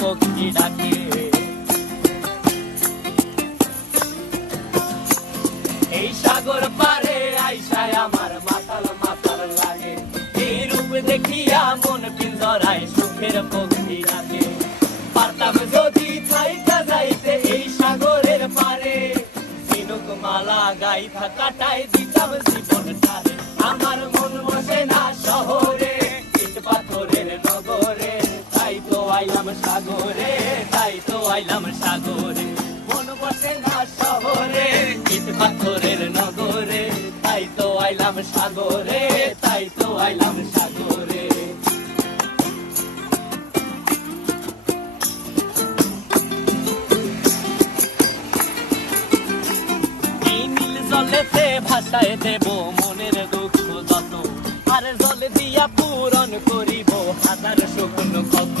পক্ষী ডাকে। এই সাগর পারে আইসায় আমার মাতাল মাতাল লাগে, এই রূপ দেখিয়া মন পিঞ্জরায় সুখের পক্ষী ডাকে। পারতাম যদি থাইকা যাইতে এই সাগরের পারে, ঝিনুক মালা গাইথা কাটাই দিতাম জীবনটারে। আমার মন বসে না শহরে, ইট পাথরের নগরে, তাই তো আইলাম সাগরে, তাই তো আইলাম সাগরে। মন বসে না শহরে, ইট পাথরের নগরে, তাই তো আইলাম সাগরে, তাই তো আইলাম সাগরে। জলেতে ভাসায় দেব মনের দুঃখ যত, আর জল দিয়া পূরণ করিব হাজার শুকনো ক্ষত।